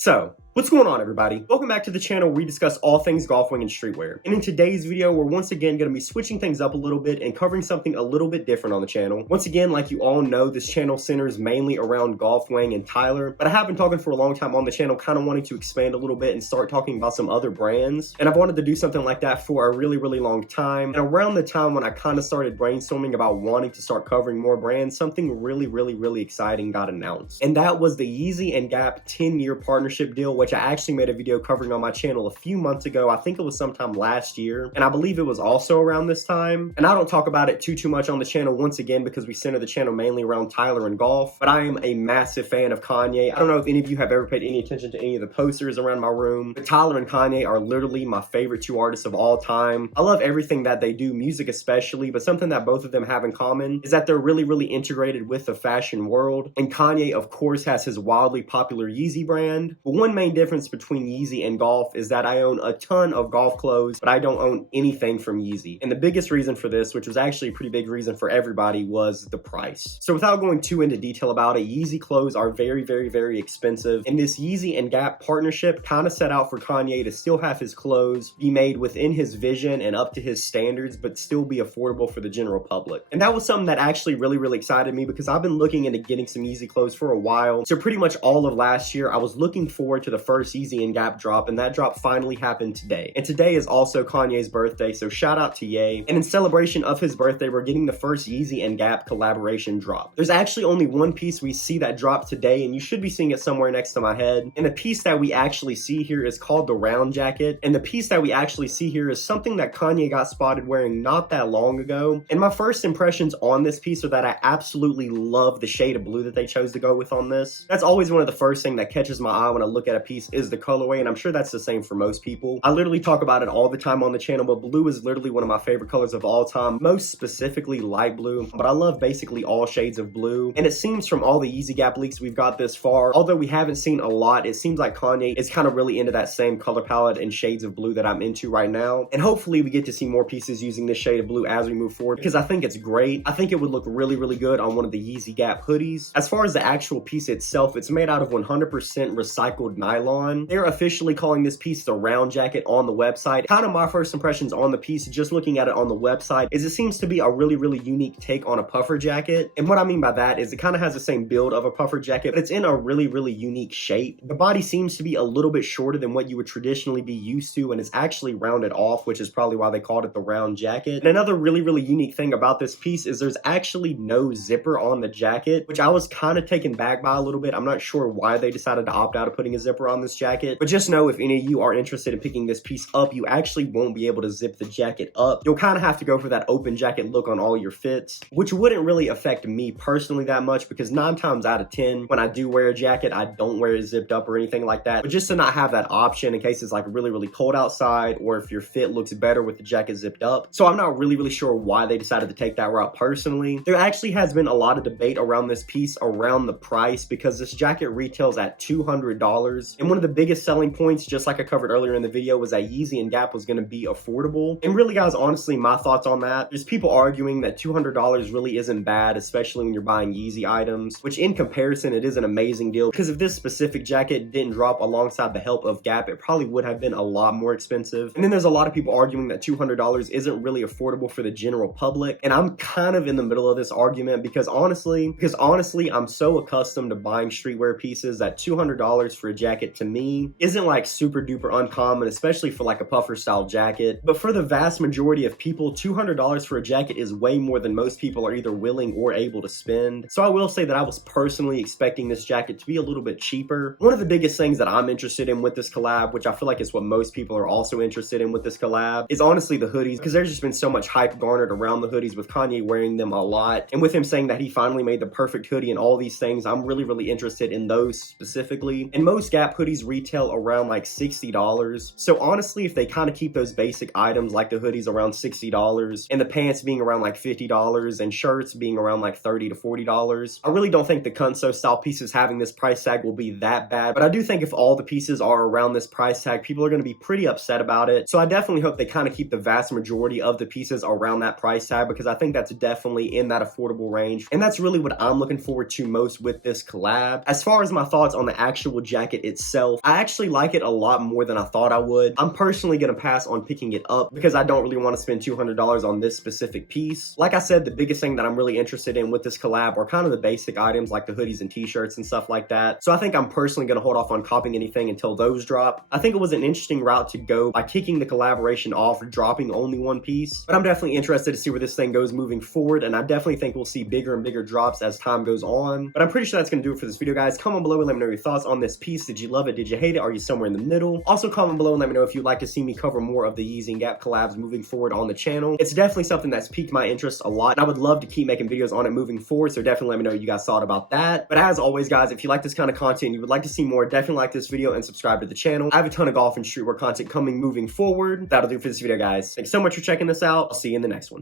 So, what's going on, everybody? Welcome back to the channel where we discuss all things golf wear and streetwear. And in today's video, we're once again going to be switching things up a little bit and covering something a little bit different on the channel. Once again, like you all know, this channel centers mainly around Golf Wang and Tyler, but I have been talking for a long time on the channel, kind of wanting to expand a little bit and start talking about some other brands. And I've wanted to do something like that for a really long time. And around the time when I kind of started brainstorming about wanting to start covering more brands, something really exciting got announced. And that was the Yeezy and Gap 10-year partnership deal, which I actually made a video covering on my channel a few months ago. I think it was sometime last year, and I believe it was also around this time. And I don't talk about it too much on the channel once again because we center the channel mainly around Tyler and golf, but I am a massive fan of Kanye. I don't know if any of you have ever paid any attention to any of the posters around my room, but Tyler and Kanye are literally my favorite two artists of all time. I love everything that they do, music especially, but something that both of them have in common is that they're really integrated with the fashion world. And Kanye, of course, has his wildly popular Yeezy brand, but one main difference between Yeezy and golf is that I own a ton of golf clothes, but I don't own anything from Yeezy. And the biggest reason for this, which was actually a pretty big reason for everybody, was the price. So without going too into detail about it, Yeezy clothes are very expensive. And this Yeezy and Gap partnership kind of set out for Kanye to still have his clothes be made within his vision and up to his standards, but still be affordable for the general public. And that was something that actually really excited me because I've been looking into getting some Yeezy clothes for a while. So pretty much all of last year, I was looking forward to the first Yeezy and Gap drop, and that drop finally happened today. And today is also Kanye's birthday, so shout out to Ye. And in celebration of his birthday, we're getting the first Yeezy and Gap collaboration drop. There's actually only one piece we see that dropped today, and you should be seeing it somewhere next to my head. And the piece that we actually see here is called the round jacket. And the piece that we actually see here is something that Kanye got spotted wearing not that long ago. And my first impressions on this piece are that I absolutely love the shade of blue that they chose to go with on this. That's always one of the first things that catches my eye when I look at a piece is the colorway, and I'm sure that's the same for most people. I literally talk about it all the time on the channel, but blue is literally one of my favorite colors of all time, most specifically light blue, but I love basically all shades of blue. And it seems from all the Yeezy Gap leaks we've got this far, although we haven't seen a lot, it seems like Kanye is kind of really into that same color palette and shades of blue that I'm into right now. And hopefully we get to see more pieces using this shade of blue as we move forward because I think it's great. I think it would look really good on one of the Yeezy Gap hoodies. As far as the actual piece itself, it's made out of 100% recycled nylon. They're officially calling this piece the round jacket on the website. Kind of my first impressions on the piece, just looking at it on the website, is it seems to be a really unique take on a puffer jacket. And what I mean by that is it kind of has the same build of a puffer jacket, but it's in a really unique shape. The body seems to be a little bit shorter than what you would traditionally be used to, and it's actually rounded off, which is probably why they called it the round jacket. And another really unique thing about this piece is there's actually no zipper on the jacket, which I was kind of taken back by a little bit. I'm not sure why they decided to opt out of putting a zipper on this jacket, but just know if any of you are interested in picking this piece up, you actually won't be able to zip the jacket up. You'll kind of have to go for that open jacket look on all your fits, which wouldn't really affect me personally that much because 9 times out of 10, when I do wear a jacket, I don't wear it zipped up or anything like that. But just to not have that option in case it's like really cold outside or if your fit looks better with the jacket zipped up. So I'm not really sure why they decided to take that route personally. There actually has been a lot of debate around this piece, around the price, because this jacket retails at $200. And one of the biggest selling points, just like I covered earlier in the video, was that Yeezy and Gap was going to be affordable. And really, guys, honestly, my thoughts on that, there's people arguing that $200 really isn't bad, especially when you're buying Yeezy items, which in comparison, it is an amazing deal because if this specific jacket didn't drop alongside the help of Gap, it probably would have been a lot more expensive. And then there's a lot of people arguing that $200 isn't really affordable for the general public. And I'm kind of in the middle of this argument because honestly, I'm so accustomed to buying streetwear pieces that $200 for a jacket to me isn't like super duper uncommon, especially for like a puffer style jacket. But for the vast majority of people, $200 for a jacket is way more than most people are either willing or able to spend. So I will say that I was personally expecting this jacket to be a little bit cheaper. One of the biggest things that I'm interested in with this collab, which I feel like is what most people are also interested in with this collab, is honestly the hoodies, because there's just been so much hype garnered around the hoodies with Kanye wearing them a lot. And with him saying that he finally made the perfect hoodie and all these things, I'm really interested in those specifically. And most Gap hoodies retail around like $60. So honestly, if they kind of keep those basic items like the hoodies around $60 and the pants being around like $50 and shirts being around like $30 to $40, I really don't think the Kunso style pieces having this price tag will be that bad. But I do think if all the pieces are around this price tag, people are going to be pretty upset about it. So I definitely hope they kind of keep the vast majority of the pieces around that price tag because I think that's definitely in that affordable range. And that's really what I'm looking forward to most with this collab. As far as my thoughts on the actual jacket itself, itself, I actually like it a lot more than I thought I would. I'm personally gonna pass on picking it up because I don't really want to spend $200 on this specific piece. Like I said, the biggest thing that I'm really interested in with this collab are kind of the basic items like the hoodies and t-shirts and stuff like that. So I think I'm personally gonna hold off on copying anything until those drop. I think it was an interesting route to go by kicking the collaboration off, dropping only one piece. But I'm definitely interested to see where this thing goes moving forward, and I definitely think we'll see bigger and bigger drops as time goes on. But I'm pretty sure that's gonna do it for this video, guys. Comment below and let me know your thoughts on this piece. Did you love it? Did you hate it? Are you somewhere in the middle? Also comment below and let me know if you'd like to see me cover more of the Yeezy and Gap collabs moving forward on the channel. It's definitely something that's piqued my interest a lot, and I would love to keep making videos on it moving forward, so definitely let me know what you guys thought about that. But as always, guys, if you like this kind of content and you would like to see more, definitely like this video and subscribe to the channel. I have a ton of golf and streetwear content coming moving forward. That'll do for this video, guys. Thanks so much for checking this out. I'll see you in the next one.